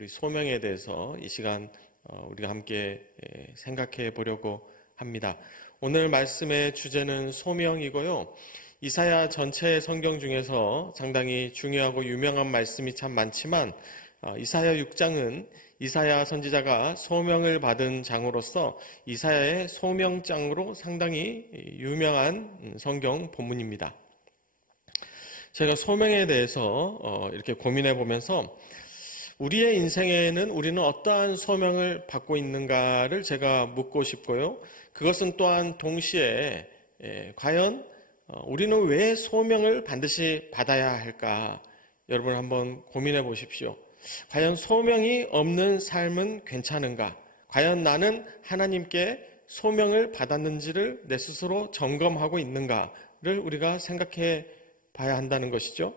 우리 소명에 대해서 이 시간 우리가 함께 생각해 보려고 합니다. 오늘 말씀의 주제는 소명이고요. 이사야 전체 성경 중에서 상당히 중요하고 유명한 말씀이 참 많지만 이사야 6장은 이사야 선지자가 소명을 받은 장으로서 이사야의 소명장으로 상당히 유명한 성경 본문입니다. 제가 소명에 대해서 이렇게 고민해 보면서 우리의 인생에는 우리는 어떠한 소명을 받고 있는가를 제가 묻고 싶고요. 그것은 또한 동시에 과연 우리는 왜 소명을 반드시 받아야 할까? 여러분 한번 고민해 보십시오. 과연 소명이 없는 삶은 괜찮은가? 과연 나는 하나님께 소명을 받았는지를 내 스스로 점검하고 있는가를 우리가 생각해 봐야 한다는 것이죠.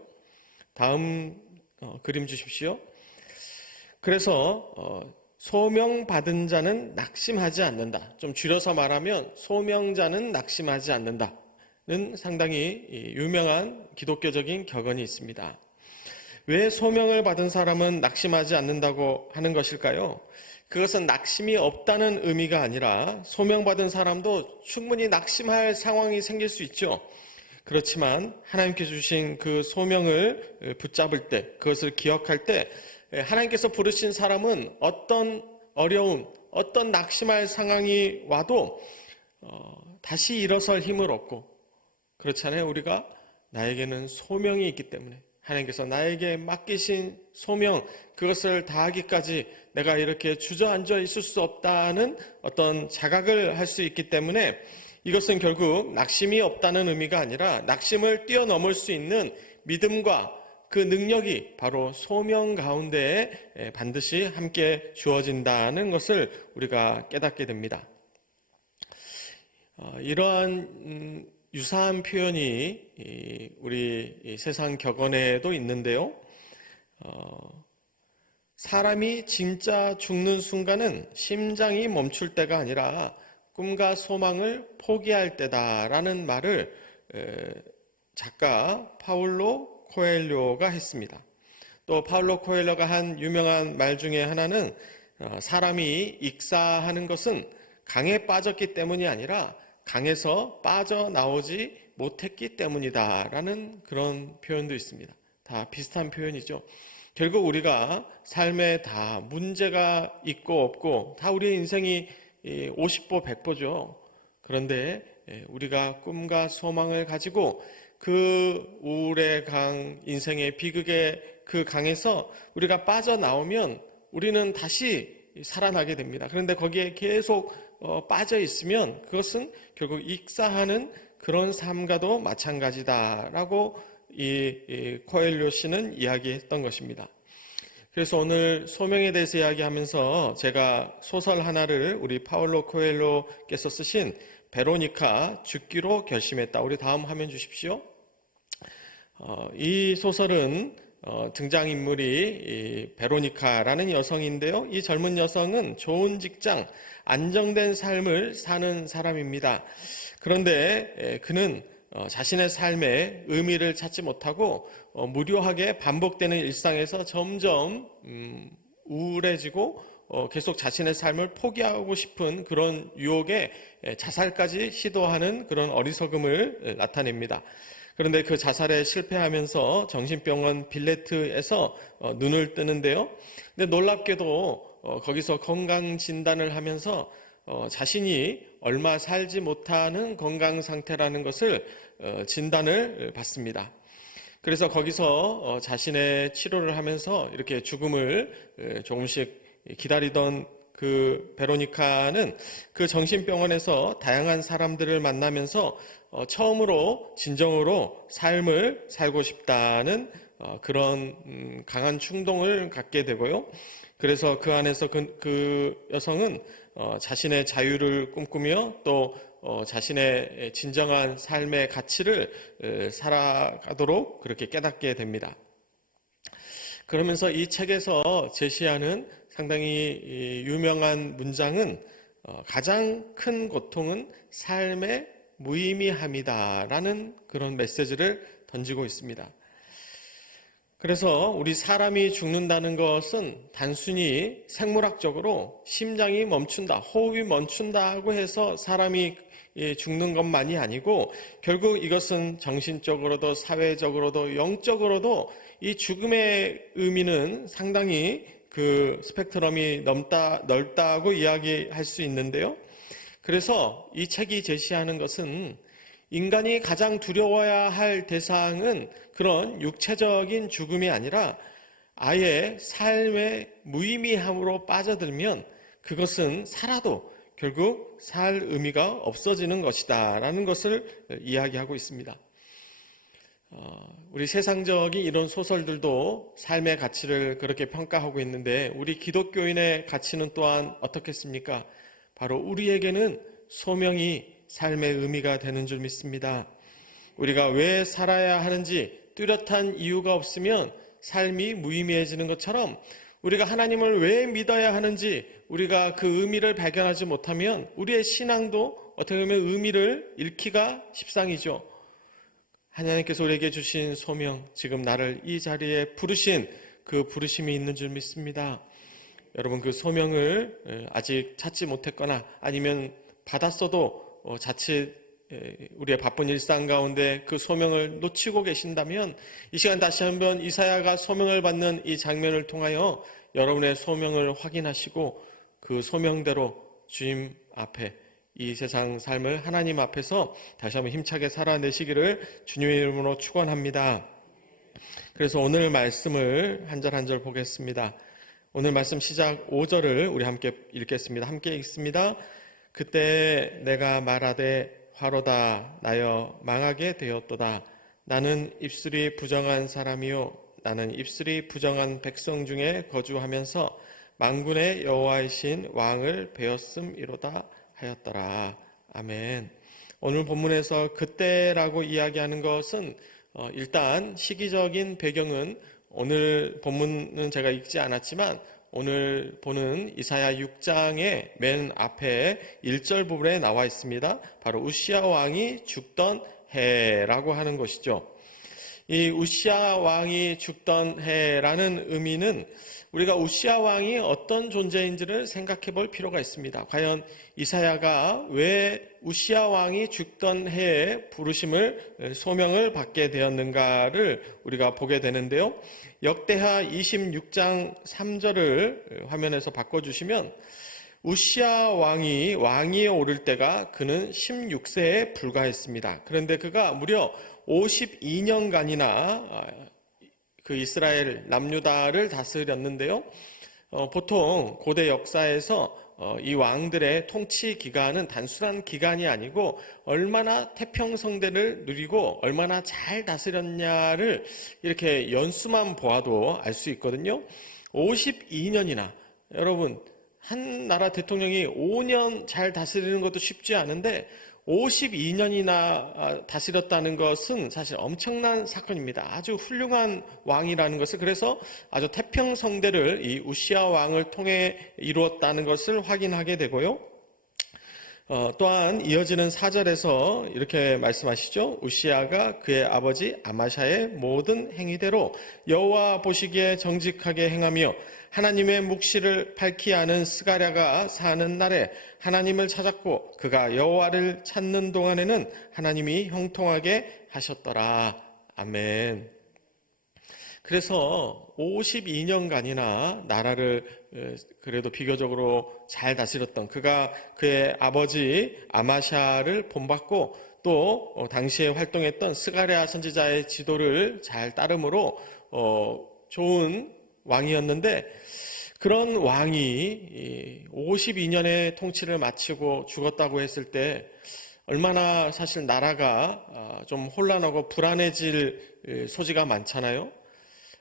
다음 그림 주십시오. 그래서 소명받은 자는 낙심하지 않는다. 좀 줄여서 말하면 소명자는 낙심하지 않는다는 상당히 유명한 기독교적인 격언이 있습니다. 왜 소명을 받은 사람은 낙심하지 않는다고 하는 것일까요? 그것은 낙심이 없다는 의미가 아니라 소명받은 사람도 충분히 낙심할 상황이 생길 수 있죠. 그렇지만 하나님께서 주신 그 소명을 붙잡을 때, 그것을 기억할 때 하나님께서 부르신 사람은 어떤 어려움, 어떤 낙심할 상황이 와도 다시 일어설 힘을 얻고, 그렇잖아요. 우리가 나에게는 소명이 있기 때문에 하나님께서 나에게 맡기신 소명, 그것을 다하기까지 내가 이렇게 주저앉아 있을 수 없다는 어떤 자각을 할 수 있기 때문에 이것은 결국 낙심이 없다는 의미가 아니라 낙심을 뛰어넘을 수 있는 믿음과 그 능력이 바로 소명 가운데에 반드시 함께 주어진다는 것을 우리가 깨닫게 됩니다. 이러한 유사한 표현이 우리 세상 격언에도 있는데요. 사람이 진짜 죽는 순간은 심장이 멈출 때가 아니라 꿈과 소망을 포기할 때다라는 말을 작가 파울로 코엘료가 했습니다. 또 파울로 코엘료가 한 유명한 말 중에 하나는 사람이 익사하는 것은 강에 빠졌기 때문이 아니라 강에서 빠져나오지 못했기 때문이다라는 그런 표현도 있습니다. 다 비슷한 표현이죠. 결국 우리가 삶에 다 문제가 있고 없고 다 우리의 인생이 50보 100보죠. 그런데 우리가 꿈과 소망을 가지고 그 우울의 강, 인생의 비극의 그 강에서 우리가 빠져나오면 우리는 다시 살아나게 됩니다. 그런데 거기에 계속 빠져 있으면 그것은 결국 익사하는 그런 삶과도 마찬가지다라고 이 코엘료 씨는 이야기했던 것입니다. 그래서 오늘 소명에 대해서 이야기하면서 제가 소설 하나를 우리 파울로 코엘료께서 쓰신 베로니카 죽기로 결심했다. 우리 다음 화면 주십시오. 이 소설은 등장인물이 베로니카라는 여성인데요. 이 젊은 여성은 좋은 직장, 안정된 삶을 사는 사람입니다. 그런데 그는 자신의 삶에 의미를 찾지 못하고 무료하게 반복되는 일상에서 점점 우울해지고 계속 자신의 삶을 포기하고 싶은 그런 유혹에 자살까지 시도하는 그런 어리석음을 나타냅니다. 그런데 그 자살에 실패하면서 정신병원 빌레트에서 눈을 뜨는데요. 근데 놀랍게도 거기서 건강 진단을 하면서 자신이 얼마 살지 못하는 건강 상태라는 것을 진단을 받습니다. 그래서 거기서 자신의 치료를 하면서 이렇게 죽음을 조금씩 기다리던 그 베로니카는 그 정신병원에서 다양한 사람들을 만나면서 처음으로 진정으로 삶을 살고 싶다는 그런 강한 충동을 갖게 되고요. 그래서 그 안에서 그 여성은 자신의 자유를 꿈꾸며 또 자신의 진정한 삶의 가치를 살아가도록 그렇게 깨닫게 됩니다. 그러면서 이 책에서 제시하는 상당히 유명한 문장은 가장 큰 고통은 삶의 무의미함이다라는 그런 메시지를 던지고 있습니다. 그래서 우리 사람이 죽는다는 것은 단순히 생물학적으로 심장이 멈춘다, 호흡이 멈춘다고 해서 사람이 죽는 것만이 아니고 결국 이것은 정신적으로도 사회적으로도 영적으로도 이 죽음의 의미는 상당히 그 스펙트럼이 넓다고 이야기할 수 있는데요. 그래서 이 책이 제시하는 것은 인간이 가장 두려워야 할 대상은 그런 육체적인 죽음이 아니라 아예 삶의 무의미함으로 빠져들면 그것은 살아도 결국 살 의미가 없어지는 것이다 라는 것을 이야기하고 있습니다. 우리 세상적인 이런 소설들도 삶의 가치를 그렇게 평가하고 있는데 우리 기독교인의 가치는 또한 어떻겠습니까? 바로 우리에게는 소명이 삶의 의미가 되는 줄 믿습니다. 우리가 왜 살아야 하는지 뚜렷한 이유가 없으면 삶이 무의미해지는 것처럼 우리가 하나님을 왜 믿어야 하는지 우리가 그 의미를 발견하지 못하면 우리의 신앙도 어떻게 보면 의미를 잃기가 십상이죠. 하나님께서 우리에게 주신 소명, 지금 나를 이 자리에 부르신 그 부르심이 있는 줄 믿습니다. 여러분 그 소명을 아직 찾지 못했거나 아니면 받았어도 자칫 우리의 바쁜 일상 가운데 그 소명을 놓치고 계신다면 이 시간 다시 한번 이사야가 소명을 받는 이 장면을 통하여 여러분의 소명을 확인하시고 그 소명대로 주님 앞에 이 세상 삶을 하나님 앞에서 다시 한번 힘차게 살아내시기를 주님의 이름으로 축원합니다. 그래서 오늘 말씀을 한 절 한 절 보겠습니다. 오늘 말씀 시작 5절을 우리 함께 읽겠습니다. 함께 읽습니다. 그때 내가 말하되 화로다 나여 망하게 되었도다. 나는 입술이 부정한 사람이요 나는 입술이 부정한 백성 중에 거주하면서 만군의 여호와이신 왕을 배웠음이로다 하였더라. 아멘. 오늘 본문에서 그때라고 이야기하는 것은 일단 시기적인 배경은 오늘 본문은 제가 읽지 않았지만 오늘 보는 이사야 6장의 맨 앞에 1절 부분에 나와 있습니다. 바로 우시야 왕이 죽던 해라고 하는 것이죠. 이 우시야 왕이 죽던 해라는 의미는 우리가 우시야 왕이 어떤 존재인지를 생각해 볼 필요가 있습니다. 과연 이사야가 왜 우시야 왕이 죽던 해에 부르심을 소명을 받게 되었는가를 우리가 보게 되는데요. 역대하 26장 3절을 화면에서 바꿔주시면 우시야 왕이 왕위에 오를 때가 그는 16세에 불과했습니다. 그런데 그가 무려 52년간이나 그 이스라엘 남유다를 다스렸는데요. 보통 고대 역사에서 이 왕들의 통치 기간은 단순한 기간이 아니고 얼마나 태평성대를 누리고 얼마나 잘 다스렸냐를 이렇게 연수만 보아도 알 수 있거든요. 52년이나 여러분 한 나라 대통령이 5년 잘 다스리는 것도 쉽지 않은데 52년이나 다스렸다는 것은 사실 엄청난 사건입니다. 아주 훌륭한 왕이라는 것을 그래서 아주 태평성대를 이 우시야 왕을 통해 이루었다는 것을 확인하게 되고요. 또한 이어지는 4절에서 이렇게 말씀하시죠. 우시야가 그의 아버지 아마샤의 모든 행위대로 여호와 보시기에 정직하게 행하며 하나님의 묵시를 밝히 아는 스가랴가 사는 날에 하나님을 찾았고 그가 여호와를 찾는 동안에는 하나님이 형통하게 하셨더라. 아멘. 그래서 52년간이나 나라를 그래도 비교적으로 잘 다스렸던 그가 그의 아버지 아마샤를 본받고 또 당시에 활동했던 스가랴 선지자의 지도를 잘 따름으로 좋은 왕이었는데 그런 왕이 52년의 통치를 마치고 죽었다고 했을 때 얼마나 사실 나라가 좀 혼란하고 불안해질 소지가 많잖아요.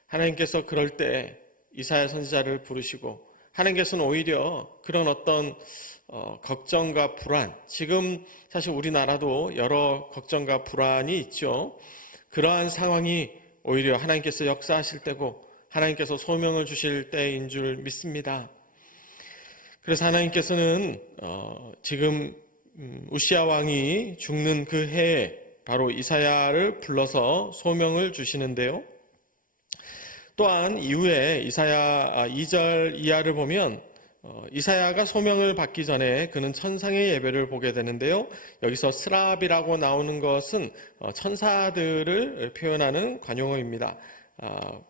하나님께서 그럴 때 이사야 선지자를 부르시고 하나님께서는 오히려 그런 어떤 걱정과 불안, 지금 사실 우리나라도 여러 걱정과 불안이 있죠. 그러한 상황이 오히려 하나님께서 역사하실 때고 하나님께서 소명을 주실 때인 줄 믿습니다. 그래서 하나님께서는 지금 우시야 왕이 죽는 그 해에 바로 이사야를 불러서 소명을 주시는데요. 또한 이후에 이사야 2절 이하를 보면 이사야가 소명을 받기 전에 그는 천상의 예배를 보게 되는데요. 여기서 스랍이라고 나오는 것은 천사들을 표현하는 관용어입니다.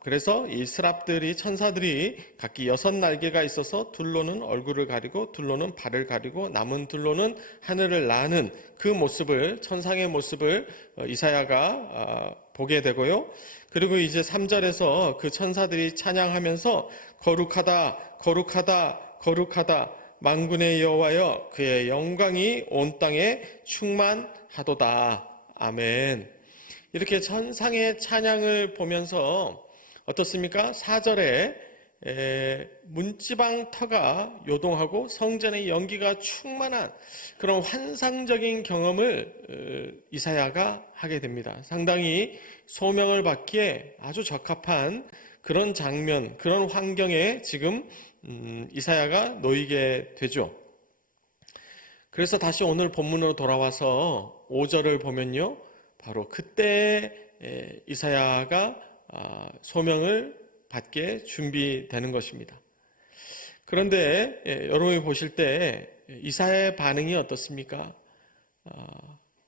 그래서 이 스랍들이 천사들이 각기 6날개가 있어서 둘로는 얼굴을 가리고 둘로는 발을 가리고 남은 둘로는 하늘을 나는 그 모습을, 천상의 모습을 이사야가 보게 되고요. 그리고 이제 3절에서 그 천사들이 찬양하면서 거룩하다 거룩하다 거룩하다 만군의 여호와여 그의 영광이 온 땅에 충만하도다. 아멘. 이렇게 천상의 찬양을 보면서 어떻습니까? 4절에 문지방 터가 요동하고 성전의 연기가 충만한 그런 환상적인 경험을 이사야가 하게 됩니다. 상당히 소명을 받기에 아주 적합한 그런 장면, 그런 환경에 지금 이사야가 놓이게 되죠. 그래서 다시 오늘 본문으로 돌아와서 5절을 보면요, 바로 그때 이사야가 소명을 받게 준비되는 것입니다. 그런데 여러분이 보실 때 이사야의 반응이 어떻습니까?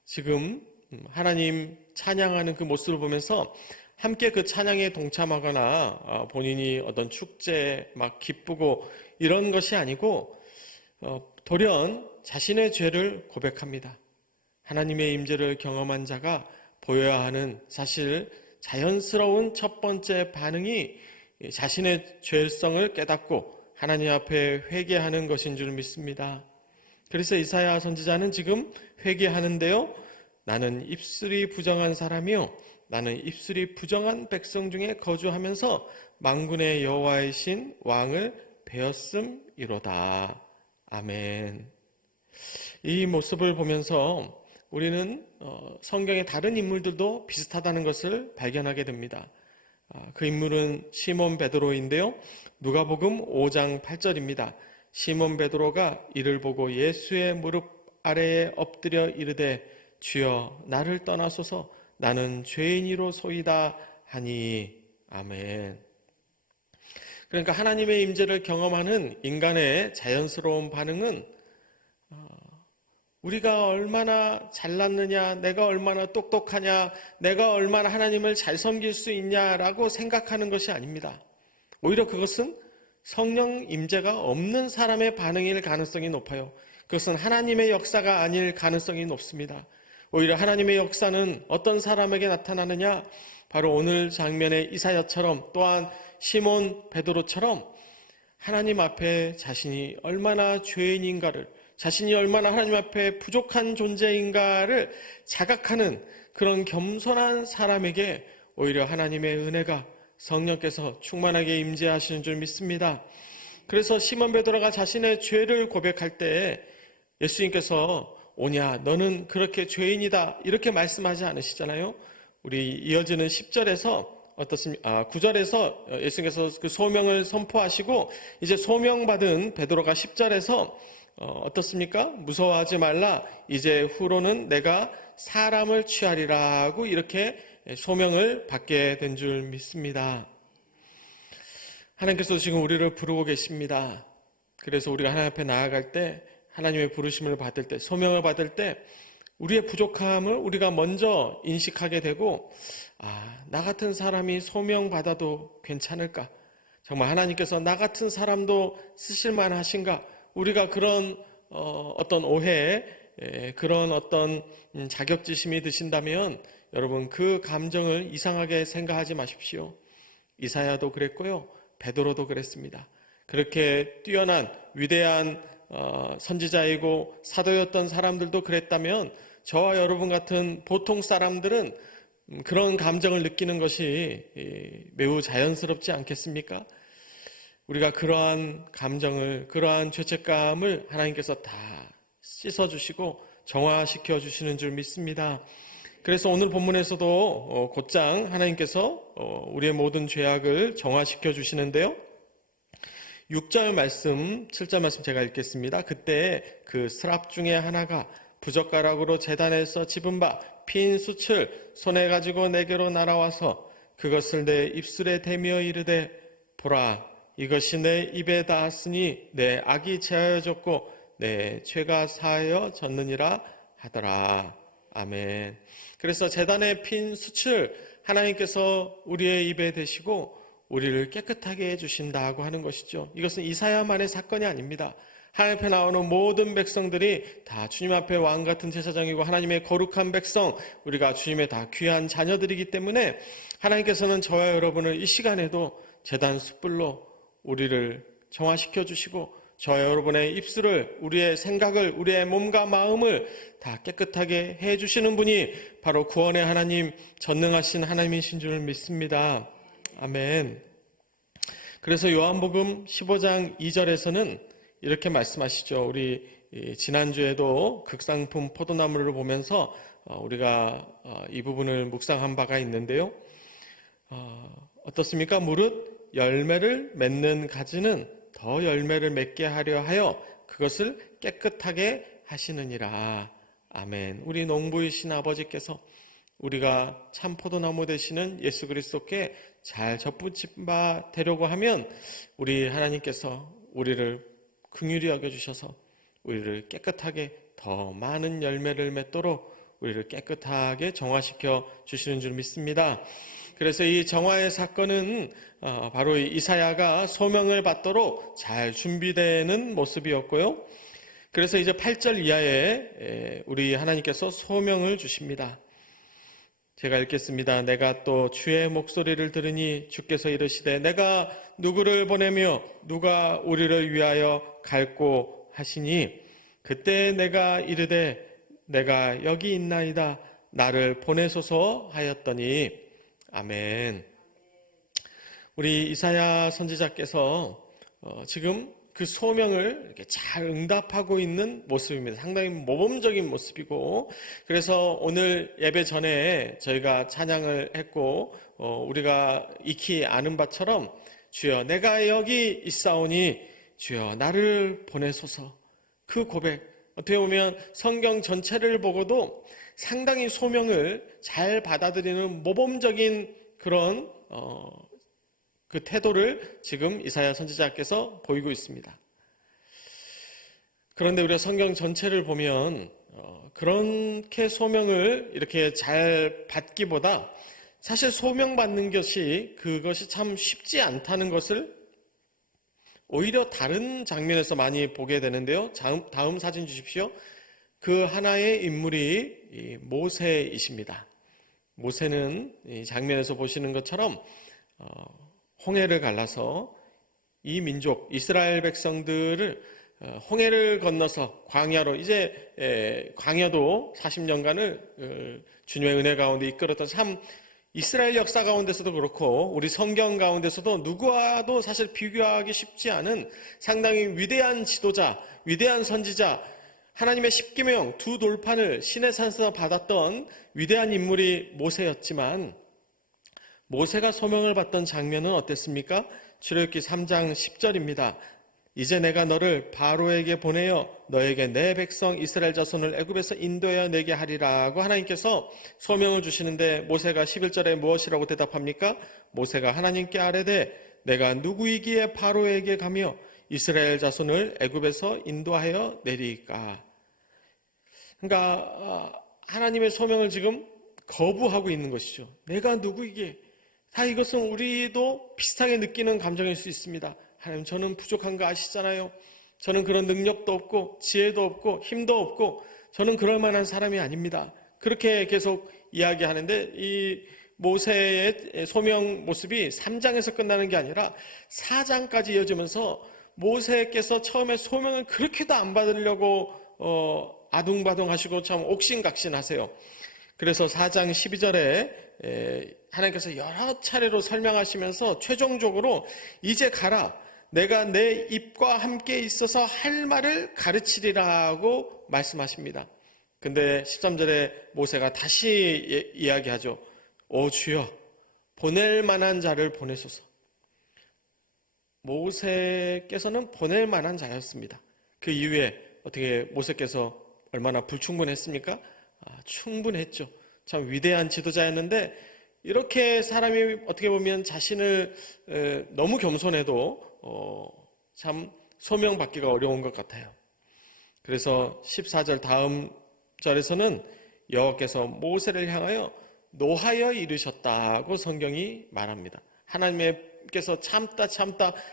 지금 하나님 찬양하는 그 모습을 보면서 함께 그 찬양에 동참하거나 본인이 어떤 축제 막 기쁘고 이런 것이 아니고 돌연 자신의 죄를 고백합니다. 하나님의 임재를 경험한 자가 보여야 하는 사실 자연스러운 첫 번째 반응이 자신의 죄성을 깨닫고 하나님 앞에 회개하는 것인 줄 믿습니다. 그래서 이사야 선지자는 지금 회개하는데요, 나는 입술이 부정한 사람이요 나는 입술이 부정한 백성 중에 거주하면서 만군의 여호와이신 왕을 배었음이로다. 아멘. 이 모습을 보면서 우리는 성경의 다른 인물들도 비슷하다는 것을 발견하게 됩니다. 그 인물은 시몬 베드로인데요. 누가복음 5장 8절입니다. 시몬 베드로가 이를 보고 예수의 무릎 아래에 엎드려 이르되 주여 나를 떠나소서 나는 죄인이로소이다 하니. 아멘. 그러니까 하나님의 임재를 경험하는 인간의 자연스러운 반응은 우리가 얼마나 잘났느냐, 내가 얼마나 똑똑하냐, 내가 얼마나 하나님을 잘 섬길 수 있냐라고 생각하는 것이 아닙니다. 오히려 그것은 성령 임재가 없는 사람의 반응일 가능성이 높아요. 그것은 하나님의 역사가 아닐 가능성이 높습니다. 오히려 하나님의 역사는 어떤 사람에게 나타나느냐, 바로 오늘 장면의 이사야처럼 또한 시몬 베드로처럼 하나님 앞에 자신이 얼마나 죄인인가를, 자신이 얼마나 하나님 앞에 부족한 존재인가를 자각하는 그런 겸손한 사람에게 오히려 하나님의 은혜가, 성령께서 충만하게 임재하시는 줄 믿습니다. 그래서 시몬 베드로가 자신의 죄를 고백할 때 예수님께서 오냐 너는 그렇게 죄인이다 이렇게 말씀하지 않으시잖아요. 우리 이어지는 10절에서 어떻습니까? 9절에서 예수님께서 그 소명을 선포하시고 이제 소명받은 베드로가 10절에서 어떻습니까? 무서워하지 말라. 이제 후로는 내가 사람을 취하리라고 이렇게 소명을 받게 된 줄 믿습니다. 하나님께서 지금 우리를 부르고 계십니다. 그래서 우리가 하나님 앞에 나아갈 때, 하나님의 부르심을 받을 때, 소명을 받을 때 우리의 부족함을 우리가 먼저 인식하게 되고, 나 같은 사람이 소명받아도 괜찮을까? 정말 하나님께서 나 같은 사람도 쓰실 만하신가? 우리가 그런 어떤 오해, 그런 어떤 자격지심이 드신다면 여러분 그 감정을 이상하게 생각하지 마십시오. 이사야도 그랬고요, 베드로도 그랬습니다. 그렇게 뛰어난 위대한 선지자이고 사도였던 사람들도 그랬다면 저와 여러분 같은 보통 사람들은 그런 감정을 느끼는 것이 매우 자연스럽지 않겠습니까? 우리가 그러한 감정을, 그러한 죄책감을 하나님께서 다 씻어주시고 정화시켜 주시는 줄 믿습니다. 그래서 오늘 본문에서도 곧장 하나님께서 우리의 모든 죄악을 정화시켜 주시는데요. 6절 말씀, 7절 말씀 제가 읽겠습니다. 그때 그 스랍 중에 하나가 부젓가락으로 제단에서 집은 바 핀 숯을 손에 가지고 내게로 날아와서 그것을 내 입술에 대며 이르되 보라 이것이 내 입에 닿았으니 내 악이 제하여졌고 내 죄가 사하여졌느니라 하더라. 아멘. 그래서 제단에 핀 숯을 하나님께서 우리의 입에 대시고 우리를 깨끗하게 해주신다고 하는 것이죠. 이것은 이사야만의 사건이 아닙니다. 하나님 앞에 나오는 모든 백성들이 다 주님 앞에 왕같은 제사장이고 하나님의 거룩한 백성, 우리가 주님의 다 귀한 자녀들이기 때문에 하나님께서는 저와 여러분을 이 시간에도 제단 숯불로 우리를 정화시켜 주시고 저와 여러분의 입술을, 우리의 생각을, 우리의 몸과 마음을 다 깨끗하게 해주시는 분이 바로 구원의 하나님, 전능하신 하나님이신 줄 믿습니다. 아멘. 그래서 요한복음 15장 2절에서는 이렇게 말씀하시죠. 우리 지난주에도 극상품 포도나무를 보면서 우리가 이 부분을 묵상한 바가 있는데요. 어떻습니까? 무릇 열매를 맺는 가지는 더 열매를 맺게 하려 하여 그것을 깨끗하게 하시느니라. 아멘. 우리 농부이신 아버지께서 우리가 참 포도나무 되시는 예수 그리스도께 잘 접붙임 바 되려고 하면 우리 하나님께서 우리를 긍휼히 여겨주셔서 우리를 깨끗하게 더 많은 열매를 맺도록 우리를 깨끗하게 정화시켜 주시는 줄 믿습니다. 그래서 이 정화의 사건은 바로 이사야가 소명을 받도록 잘 준비되는 모습이었고요. 그래서 이제 8절 이하에 우리 하나님께서 소명을 주십니다. 제가 읽겠습니다. 내가 또 주의 목소리를 들으니 주께서 이르시되 내가 누구를 보내며 누가 우리를 위하여 갈고 하시니 그때 내가 이르되 내가 여기 있나이다 나를 보내소서 하였더니 아멘. 우리 이사야 선지자께서 지금 그 소명을 이렇게 잘 응답하고 있는 모습입니다. 상당히 모범적인 모습이고, 그래서 오늘 예배 전에 저희가 찬양을 했고 우리가 익히 아는 바처럼 주여 내가 여기 있사오니 주여 나를 보내소서, 그 고백, 어떻게 보면 성경 전체를 보고도 상당히 소명을 잘 받아들이는 모범적인 그런 그 태도를 지금 이사야 선지자께서 보이고 있습니다. 그런데 우리가 성경 전체를 보면 그렇게 소명을 이렇게 잘 받기보다 사실 소명받는 것이 그것이 참 쉽지 않다는 것을 오히려 다른 장면에서 많이 보게 되는데요. 다음 사진 주십시오. 그 하나의 인물이 모세이십니다. 모세는 이 장면에서 보시는 것처럼 홍해를 갈라서 이 민족 이스라엘 백성들을 홍해를 건너서 광야로, 이제 광야도 40년간을 주님의 은혜 가운데 이끌었던 참 이스라엘 역사 가운데서도 그렇고 우리 성경 가운데서도 누구와도 사실 비교하기 쉽지 않은 상당히 위대한 지도자, 위대한 선지자, 하나님의 십계명 두 돌판을 시내산에서 받았던 위대한 인물이 모세였지만 모세가 소명을 받던 장면은 어땠습니까? 출애굽기 3장 10절입니다. 이제 내가 너를 바로에게 보내어 너에게 내 백성 이스라엘 자손을 애굽에서 인도하여 내게 하리라고 하나님께서 소명을 주시는데 모세가 11절에 무엇이라고 대답합니까? 모세가 하나님께 아뢰되 내가 누구이기에 바로에게 가며 이스라엘 자손을 애굽에서 인도하여 내리까? 그러니까 하나님의 소명을 지금 거부하고 있는 것이죠. 내가 누구이기에? 다 이것은 우리도 비슷하게 느끼는 감정일 수 있습니다. 하나님, 저는 부족한 거 아시잖아요. 저는 그런 능력도 없고 지혜도 없고 힘도 없고 저는 그럴 만한 사람이 아닙니다. 그렇게 계속 이야기하는데 이 모세의 소명 모습이 3장에서 끝나는 게 아니라 4장까지 이어지면서 모세께서 처음에 소명을 그렇게도 안 받으려고 아둥바둥 하시고 참 옥신각신하세요. 그래서 4장 12절에 하나님께서 여러 차례로 설명하시면서 최종적으로 이제 가라, 내가 내 입과 함께 있어서 할 말을 가르치리라고 말씀하십니다. 근데 13절에 모세가 다시 이야기하죠. 오 주여, 보낼 만한 자를 보내소서. 모세께서는 보낼 만한 자였습니다. 그 이후에 어떻게 모세께서 얼마나 불충분했습니까? 충분했죠. 참 위대한 지도자였는데 이렇게 사람이 어떻게 보면 자신을 너무 겸손해도 참 소명받기가 어려운 것 같아요. 그래서 14절 다음 절에서는 여호와께서 모세를 향하여 노하여 이르셨다고 성경이 말합니다. 하나님께서 참다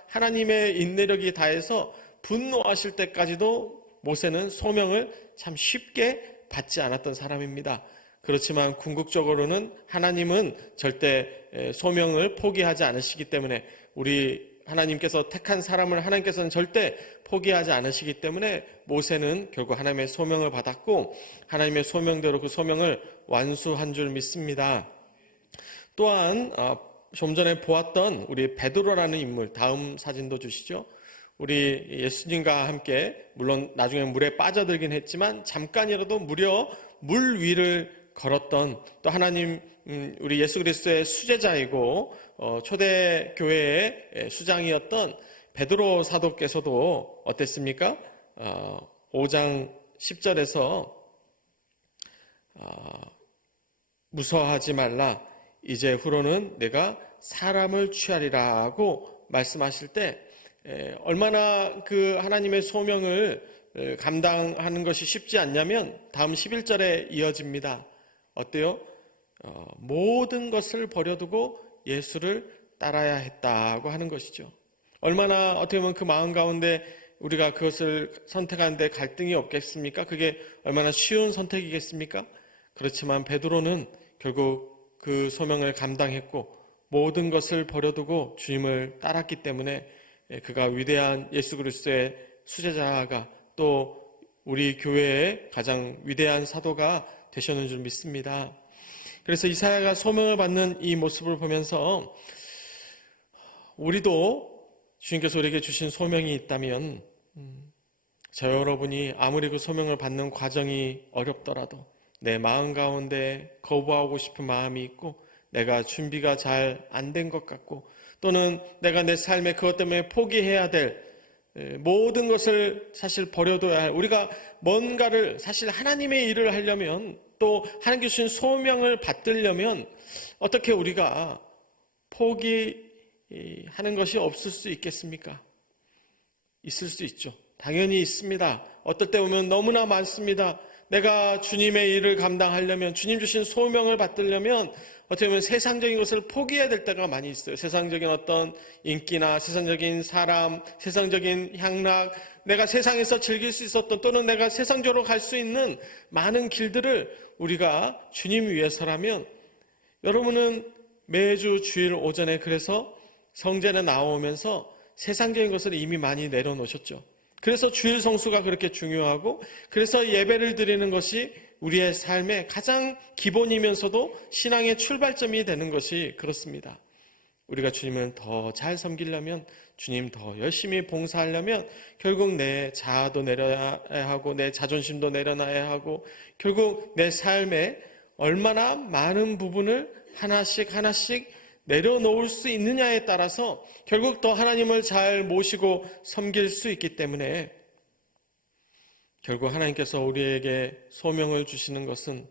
하나님의 인내력이 다해서 분노하실 때까지도 모세는 소명을 참 쉽게 받지 않았던 사람입니다. 그렇지만 궁극적으로는 하나님은 절대 소명을 포기하지 않으시기 때문에 우리 하나님께서 택한 사람을 하나님께서는 절대 포기하지 않으시기 때문에 모세는 결국 하나님의 소명을 받았고 하나님의 소명대로 그 소명을 완수한 줄 믿습니다. 또한 좀 전에 보았던 우리 베드로라는 인물, 다음 사진도 주시죠. 우리 예수님과 함께 물론 나중에 물에 빠져들긴 했지만 잠깐이라도 무려 물 위를 걸었던 또 하나님 우리 예수 그리스도의 수제자이고 초대 교회의 수장이었던 베드로 사도께서도 어땠습니까? 5장 10절에서 무서워하지 말라 이제 후로는 내가 사람을 취하리라 하고 말씀하실 때 얼마나 그 하나님의 소명을 감당하는 것이 쉽지 않냐면 다음 11절에 이어집니다. 어때요? 모든 것을 버려두고 예수를 따라야 했다고 하는 것이죠. 얼마나 어떻게 보면 그 마음 가운데 우리가 그것을 선택하는데 갈등이 없겠습니까? 그게 얼마나 쉬운 선택이겠습니까? 그렇지만 베드로는 결국 그 소명을 감당했고 모든 것을 버려두고 주님을 따랐기 때문에 그가 위대한 예수 그리스도의 수제자가 또 우리 교회의 가장 위대한 사도가 되셨는 줄 믿습니다. 그래서 이사야가 소명을 받는 이 모습을 보면서 우리도 주님께서 우리에게 주신 소명이 있다면 저 여러분이 아무리 그 소명을 받는 과정이 어렵더라도 내 마음 가운데 거부하고 싶은 마음이 있고 내가 준비가 잘 안 된 것 같고 또는 내가 내 삶에 그것 때문에 포기해야 될 모든 것을 사실 버려둬야 할 우리가 뭔가를 사실 하나님의 일을 하려면 또 하나님께 주신 소명을 받들려면 어떻게 우리가 포기하는 것이 없을 수 있겠습니까? 있을 수 있죠. 당연히 있습니다. 어떨 때 보면 너무나 많습니다. 내가 주님의 일을 감당하려면 주님 주신 소명을 받들려면 어떻게 보면 세상적인 것을 포기해야 될 때가 많이 있어요. 세상적인 어떤 인기나 세상적인 사람, 세상적인 향락, 내가 세상에서 즐길 수 있었던 또는 내가 세상적으로 갈 수 있는 많은 길들을 우리가 주님 위해서라면 여러분은 매주 주일 오전에 그래서 성전에 나오면서 세상적인 것을 이미 많이 내려놓으셨죠. 그래서 주일 성수가 그렇게 중요하고 그래서 예배를 드리는 것이 우리의 삶의 가장 기본이면서도 신앙의 출발점이 되는 것이 그렇습니다. 우리가 주님을 더 잘 섬기려면 주님 더 열심히 봉사하려면 결국 내 자아도 내려야 하고 내 자존심도 내려놔야 하고 결국 내 삶에 얼마나 많은 부분을 하나씩 내려놓을 수 있느냐에 따라서 결국 더 하나님을 잘 모시고 섬길 수 있기 때문에 결국 하나님께서 우리에게 소명을 주시는 것은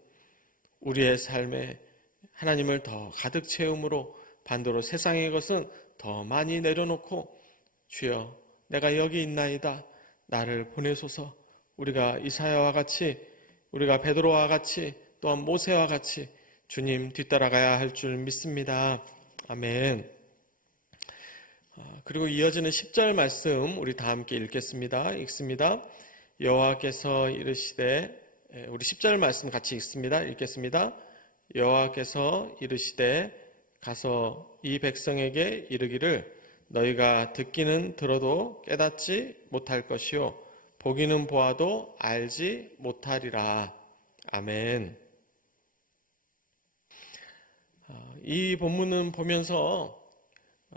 우리의 삶에 하나님을 더 가득 채움으로 반대로 세상의 것은 더 많이 내려놓고 주여 내가 여기 있나이다 나를 보내소서 우리가 이사야와 같이 우리가 베드로와 같이 또한 모세와 같이 주님 뒤따라가야 할 줄 믿습니다. 아멘. 그리고 이어지는 10절 말씀 우리 다 함께 읽겠습니다. 읽습니다. 여호와께서 이르시되 우리 10절 말씀 같이 읽겠습니다. 여호와께서 이르시되 가서 이 백성에게 이르기를 너희가 듣기는 들어도 깨닫지 못할 것이요 보기는 보아도 알지 못하리라. 아멘. 이 본문은 보면서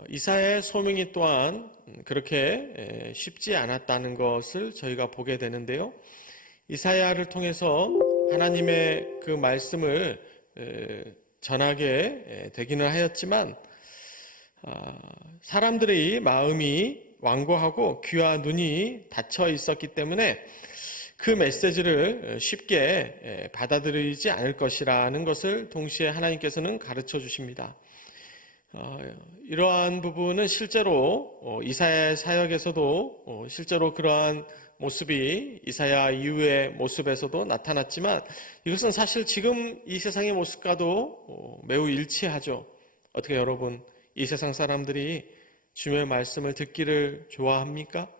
이사야의 소명이 또한 그렇게 쉽지 않았다는 것을 저희가 보게 되는데요. 이사야를 통해서 하나님의 그 말씀을 전하게 되기는 하였지만 사람들의 마음이 완고하고 귀와 눈이 닫혀 있었기 때문에 그 메시지를 쉽게 받아들이지 않을 것이라는 것을 동시에 하나님께서는 가르쳐 주십니다. 이러한 부분은 실제로 이사야의 사역에서도 실제로 그러한 모습이 이사야 이후의 모습에서도 나타났지만 이것은 사실 지금 이 세상의 모습과도 매우 일치하죠. 어떻게 여러분, 이 세상 사람들이 주님의 말씀을 듣기를 좋아합니까?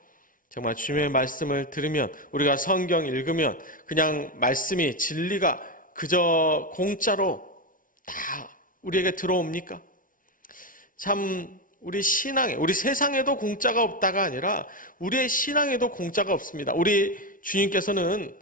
정말 주님의 말씀을 들으면, 우리가 성경 읽으면 그냥 말씀이, 진리가 그저 공짜로 다 우리에게 들어옵니까? 참 우리 신앙에, 우리 세상에도 공짜가 없다가 아니라 우리의 신앙에도 공짜가 없습니다. 우리 주님께서는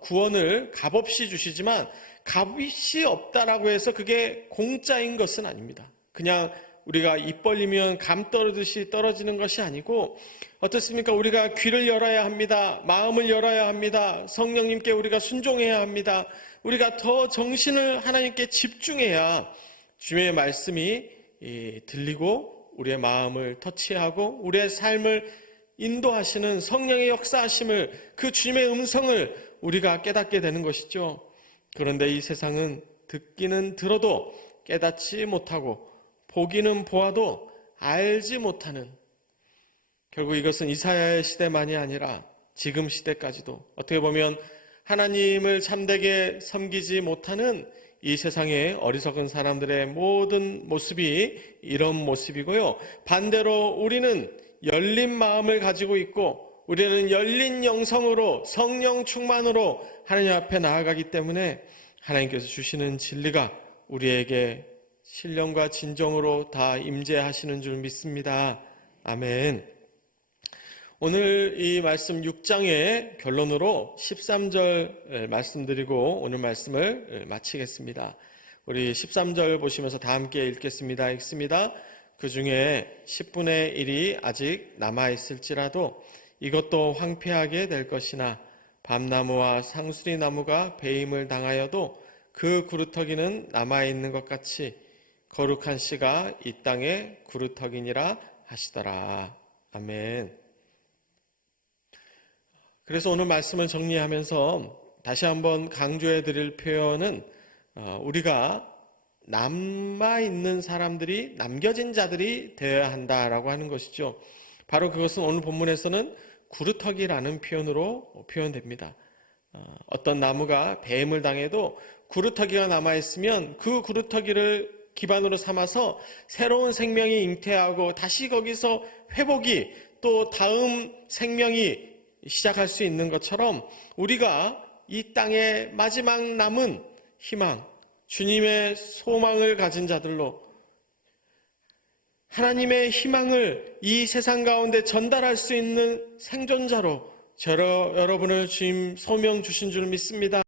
구원을 값없이 주시지만 값이 없다라고 해서 그게 공짜인 것은 아닙니다. 그냥 우리가 입 벌리면 감 떨어듯이 떨어지는 것이 아니고, 어떻습니까? 우리가 귀를 열어야 합니다. 마음을 열어야 합니다. 성령님께 우리가 순종해야 합니다. 우리가 더 정신을 하나님께 집중해야 주님의 말씀이 들리고 우리의 마음을 터치하고 우리의 삶을 인도하시는 성령의 역사하심을, 그 주님의 음성을 우리가 깨닫게 되는 것이죠. 그런데 이 세상은 듣기는 들어도 깨닫지 못하고 보기는 보아도 알지 못하는, 결국 이것은 이사야의 시대만이 아니라 지금 시대까지도 어떻게 보면 하나님을 참되게 섬기지 못하는 이 세상의 어리석은 사람들의 모든 모습이 이런 모습이고요. 반대로 우리는 열린 마음을 가지고 있고 우리는 열린 영성으로 성령 충만으로 하나님 앞에 나아가기 때문에 하나님께서 주시는 진리가 우리에게 신령과 진정으로 다 임재하시는 줄 믿습니다. 아멘. 오늘 이 말씀 6장의 결론으로 13절 말씀드리고 오늘 말씀을 마치겠습니다. 우리 13절 보시면서 다 함께 읽겠습니다. 읽습니다. 그 중에 10분의 1이 아직 남아있을지라도 이것도 황폐하게 될 것이나 밤나무와 상수리나무가 배임을 당하여도 그 구루터기는 남아있는 것 같이 거룩한 씨가 이 땅의 구루터기니라 하시더라. 아멘. 그래서 오늘 말씀을 정리하면서 다시 한번 강조해 드릴 표현은 우리가 남아있는 사람들이, 남겨진 자들이 되어야 한다라고 하는 것이죠. 바로 그것은 오늘 본문에서는 구루터기라는 표현으로 표현됩니다. 어떤 나무가 배임을 당해도 구루터기가 남아있으면 그 구루터기를 기반으로 삼아서 새로운 생명이 잉태하고 다시 거기서 회복이, 또 다음 생명이 시작할 수 있는 것처럼 우리가 이 땅에 마지막 남은 희망, 주님의 소망을 가진 자들로 하나님의 희망을 이 세상 가운데 전달할 수 있는 생존자로 여러분을 주님 소명 주신 줄 믿습니다.